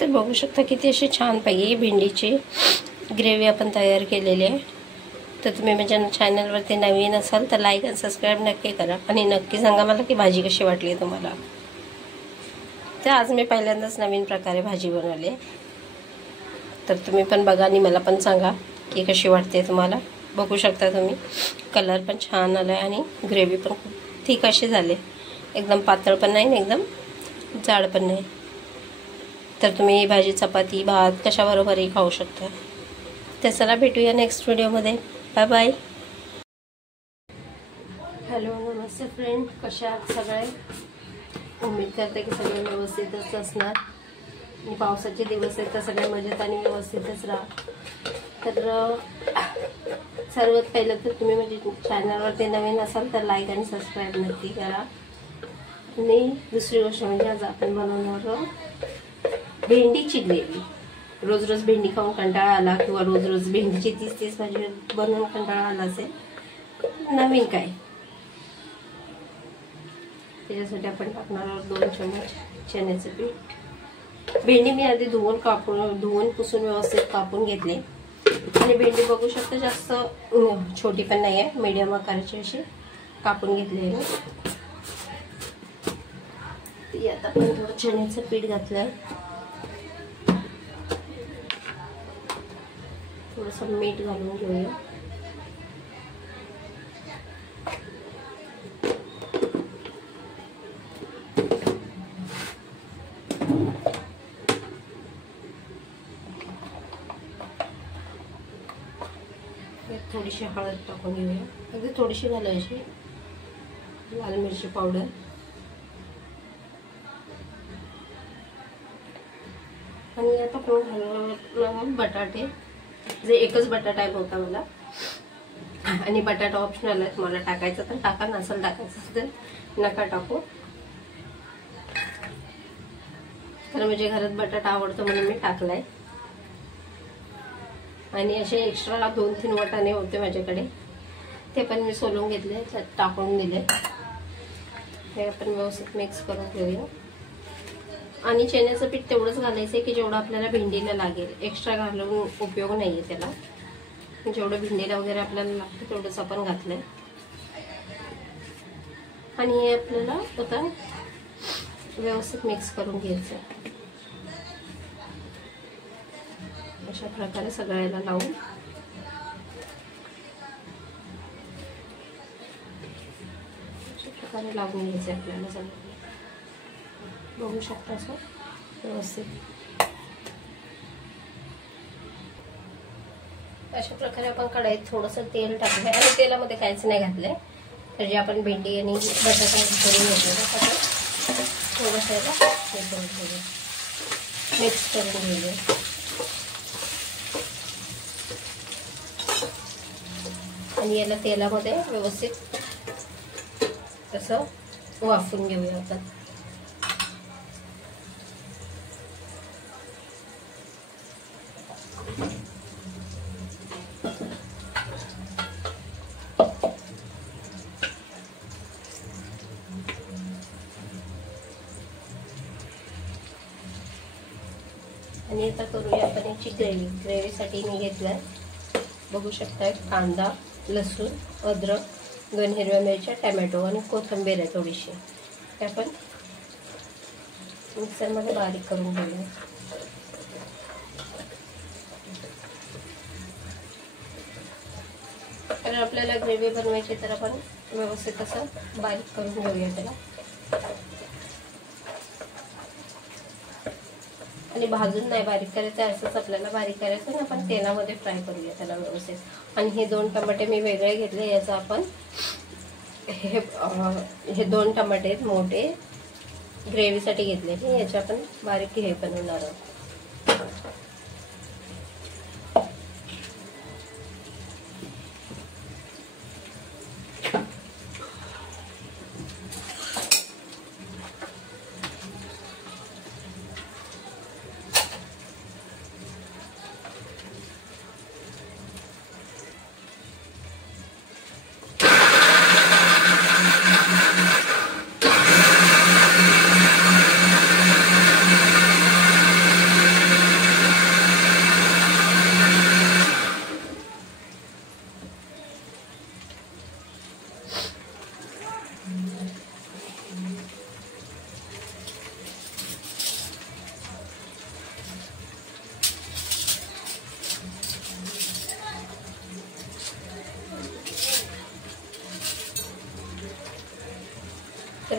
तर बघू शकता किती अशी छान पैकी भेंडीची ग्रेव्ही आपण तयार केलेली आहे। तर तुम्ही माझ्या चॅनलवरती नवीन असाल तर लाईक आणि सबस्क्राईब नक्की करा आणि नक्की सांगा मला की भाजी कशी वाटली तुम्हाला। तर आज मी पहिल्यांदाच नवीन प्रकारे भाजी बनवली, तर तुम्ही पण बघा आणि मला पण सांगा की कशी वाटते तुम्हाला। बघू शकता तुम्ही कलर पण छान आला आहे आणि ग्रेव्ही पण खूप थिक अशी झाली, एकदम पातळ पण नाही एकदम जाड पण नाही। तर तुम्ही ही भाजी चपाती भात कशाबरोबरही खाऊ शकता। तर चला भेटूया नेक्स्ट व्हिडिओमध्ये। Bye bye. हॅलो नमस्ते फ्रेंड, कशा आहात सगळे? उम्मीद करते की सगळे व्यवस्थितच असणार आणि पावसाचे दिवस आहेत तर सगळे मजेत आणि व्यवस्थितच राहा। तर सर्वात पहिलं तर तुम्ही माझ्या चॅनलवरती नवीन असाल तर लाईक आणि सबस्क्राईब नक्की करा। आणि दुसरी गोष्ट म्हणजे आज आपण बनवणार भेंडीची ग्रेव्ही। रोज रोज भेंडी खाऊन कंटाळा आला किंवा रोज रोज भेंडीची 30 भाजी बनवून कंटाळा आला असेल, नवीन काय त्याच्यासाठी आपण टाकणार आहोत 2 चमच चण्याचं पीठ। भेंडी मी आधी धुवून पुसून व्यवस्थित कापून घेतले आणि भेंडी बघू शकता जास्त छोटी पण नाही आहे, मीडियम आकाराची अशी कापून घेतली आहे। आता आपण थोडं चण्याचं पीठ घातलंय, थोडंसं मीठ घालून घेऊया। थोडीशी हळद टाकून घेऊया, अगदी थोडीशी घालायची, लाल मिरची पावडर आणि आता आपण बटाटे, जे एकच बटाटा होता मला आणि बटाटा ऑप्शनल आहे, तुम्हाला टाकायचं तर टाका, नसेल टाकायचं तर नका टाकू। तर माझ्या घरात बटाटा आवडतो म्हणून मी टाकलाय आणि असे एक्स्ट्रा 2-3 वाटाणे होते माझ्याकडे, ते पण मी सोलून घेतले, टाकून दिले। हे आपण व्यवस्थित मिक्स करून घेऊया आणि चण्याचं पीठ तेवढंच घालायचं आहे की जेवढं आपल्याला भेंडीला लागेल, एक्स्ट्रा घालून उपयोग नाहीये त्याला। जेवढं भेंडीला वगैरे आपल्याला लागतं तेवढंच आपण घातलंय आणि हे आपल्याला आता व्यवस्थित मिक्स करून घ्यायचं आहे। अशा प्रकारे सगळ्याला लावून अशा प्रकारे लावून घ्यायचं आपल्याला सगळं। बघू शकता असं व्यवस्थित अशा प्रकारे आपण कढईत थोडंसं तेल टाकलंय आणि तेलामध्ये काहीच नाही घातलंय। तर जे आपण भेंडी आणि बटाटा करून घेतलं थोडंसं हे करून घेऊया, मिक्स करून घेऊया आणि याला तेलामध्ये व्यवस्थित असं वाफून घेऊया आपण। आणि आता करूया आपण याची ग्रेव्हीसाठी मी घेतलाय, बघू शकता कांदा, लसूण, अद्रक, 2 हिरव्या मिरच्या, टोमॅटो आणि कोथिंबीर आहे थोडीशी, ते आपण मिक्सरमध्ये बारीक करून घेऊया। तर आपल्याला ग्रेव्ही बनवायची तर आपण व्यवस्थित असं बारीक करून घेऊया त्याला आणि भाजून नाही बारीक करायचं, असंच आपल्याला बारीक करायचं आणि आपण तेलामध्ये फ्राय करूया त्याला व्यवस्थित। आणि हे 2 टमाटे मी वेगळे घेतले, याचा आपण हे 2 टमाटे मोठे ग्रेव्हीसाठी घेतले, याचे आपण बारीक हे बनवणार आहोत।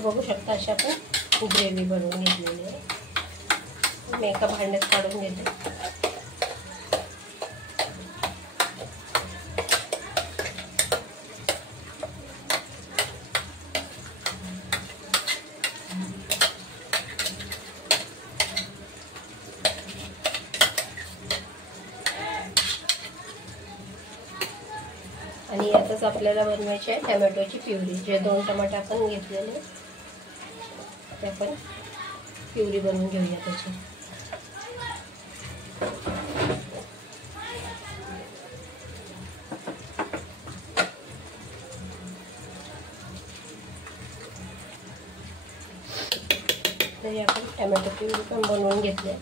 तर बघू शकता अशा आपण ग्रेव्ही बनवून घेतलेली आहे। मी एका भांड्यात काढून घेते। आणि यातच आपल्याला बनवायची आहे टोमॅटोची प्युरी। जे 2 टमाटे आपण घेतलेले ते आपण प्युरी बनवून घेऊया त्याची। तरी आपण टोमॅटो प्युरी पण बनवून घेतले।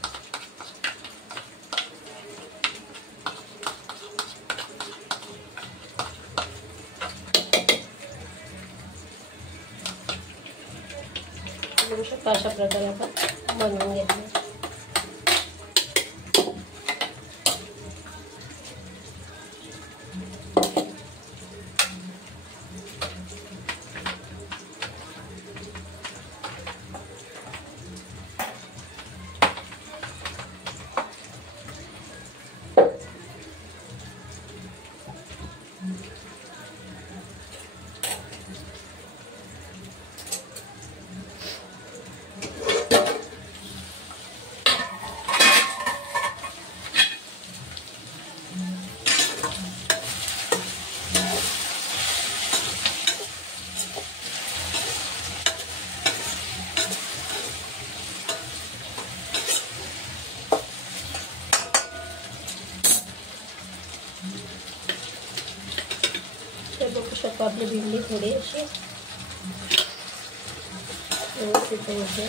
बघू शकता अशा प्रकारे आपण बनवून घेतले। बघू शकतो आपली भेंडी थोडी अशी व्यवस्थित होते।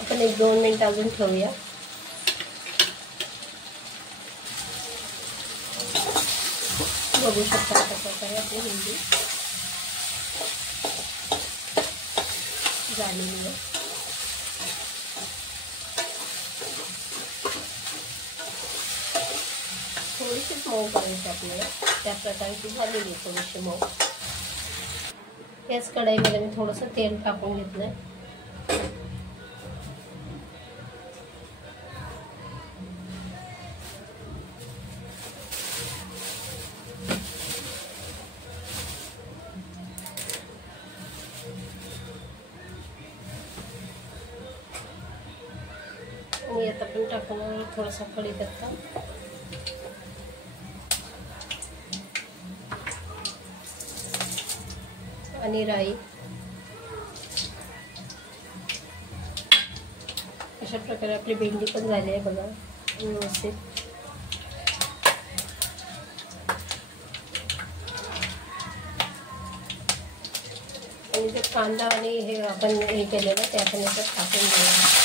आपण 1-2 मिनिट अजून ठेवूया। बघू शकता अशा प्रकारे आपली भेंडी झालेली आहे। थोडीशी मऊ करायची आपल्याला, त्या प्रकारची झालेली थोडीशी मऊ। याच कढईमध्ये मी थोडंसं तेल टाकून घेतलंय। आणि यात आपण टाकून थोडासा कढीपत्ता, आणि राई। अशा प्रकारे आपली भेंडी पण झाली आहे बघा व्यवस्थित। आणि ते कांदा आणि हे आपण हे केलेलं ते आपण याच्यात टाकून घेऊया।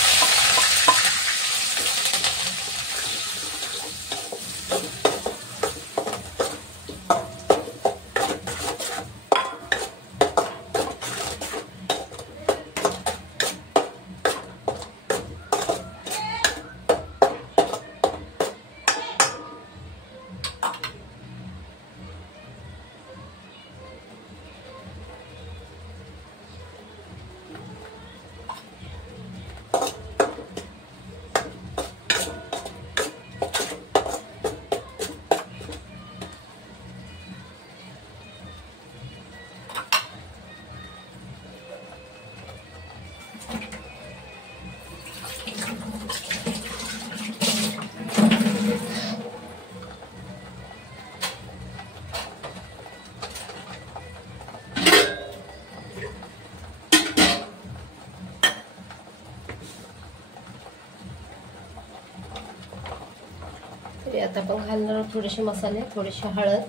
आता आपण घालणार थोडेसे मसाले, थोडेसे हळद,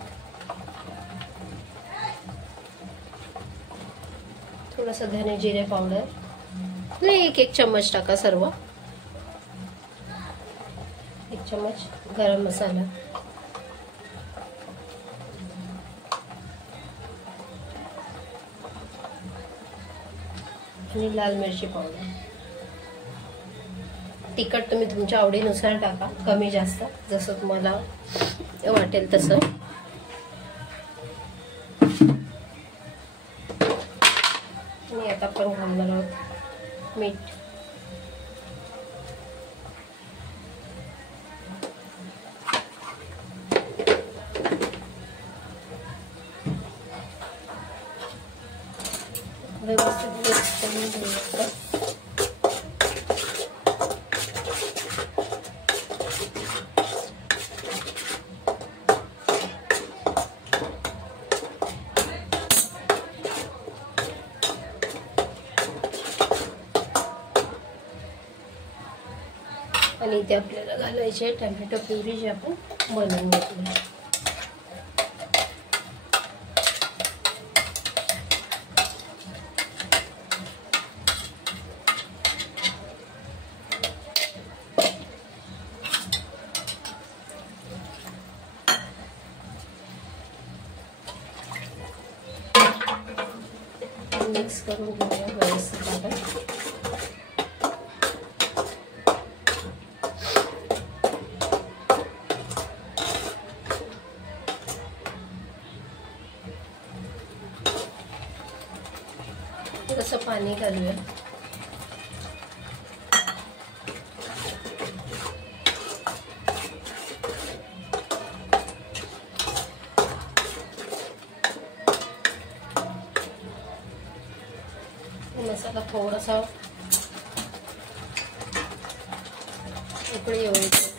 थोडासा धने जिरे पावडर, नाही 1 चम्मच टाका सर्व, 1 चम्मच गरम मसाला, आणि लाल मिरची पावडर। तिखट तुम्ही तुमच्या आवडीनुसार टाका, कमी जास्त जसं तुम्हाला वाटेल तसं। आणि आता मीठ, व्यवस्थित मिक्स करून घेऊया. आणि इथे आपल्याला घालायचे टोमॅटो प्युरी जी आपण बनवून घेतली. मिक्स करून घेऊया व्यवस्थित आपण. थोडंसं पाणी घालूया. मसाला थोडासा उकळी येऊ द्यायची.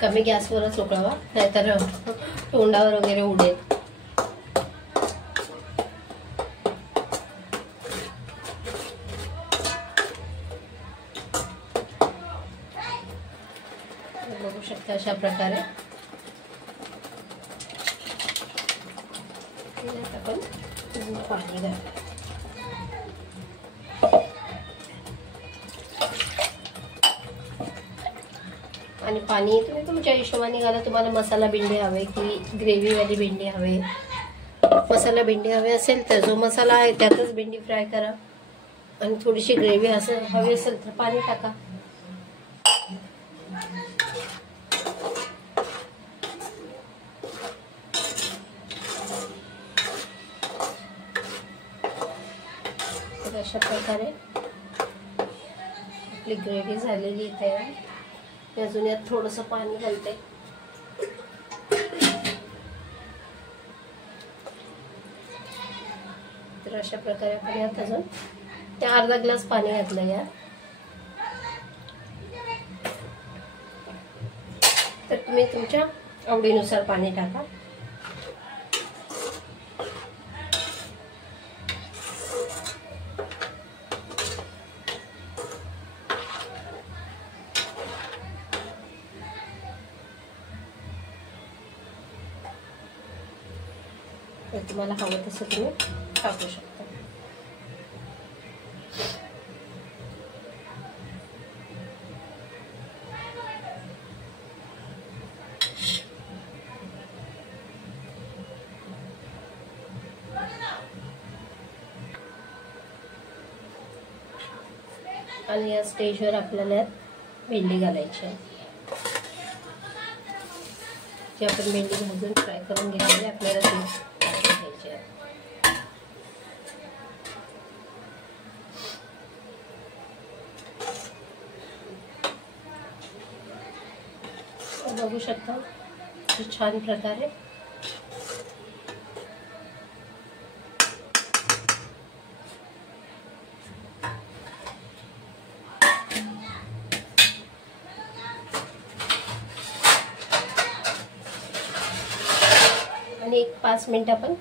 कमी गॅसवरच उकळावा, नाहीतर तोंडावर वगैरे उडेल. बघू शकता अशा प्रकारे आपण पाणी घालू. आणि पाणी तुम्ही तुमच्या हिशोबाने घाला. तुम्हाला मसाला भेंडी हवे की ग्रेव्हीवाली भेंडी हवे. मसाला भेंडी हवे असेल तर जो मसाला आहे त्यातच भेंडी फ्राय करा. आणि थोडीशी ग्रेव्ही असं हवी असेल तर पाणी टाका. अशा प्रकारे आपली ग्रेव्ही झालेली इथे आहे. अजून यात थोडंसं पाणी घालते. तर अशा प्रकारे आपण यात अजून ते अर्धा ग्लास पाणी घातलं यात. तर तुम्ही तुमच्या आवडीनुसार पाणी टाका. तर तुम्हाला हवं तसं तुम्ही टाकू शकता. आणि या स्टेजवर आपल्याला भेंडी घालायची आहे. जी आपण भेंडी भाजून फ्राय करून घेतली आपल्याला ती घ्यायची आहे. बघू शकता छान प्रकारे आणि 5 मिनिट आपण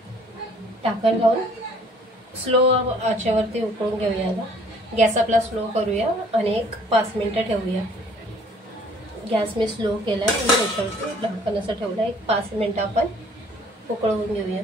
ढाकण लावून स्लो आचेवरती उकळून घेऊया. गॅस आपला स्लो करूया आणि 5 मिनिटं ठेवूया. गॅस मी स्लो केलाय आणि उकळते ढाकण असं ठेवलं. 5 मिनिटं आपण उकळवून घेऊया.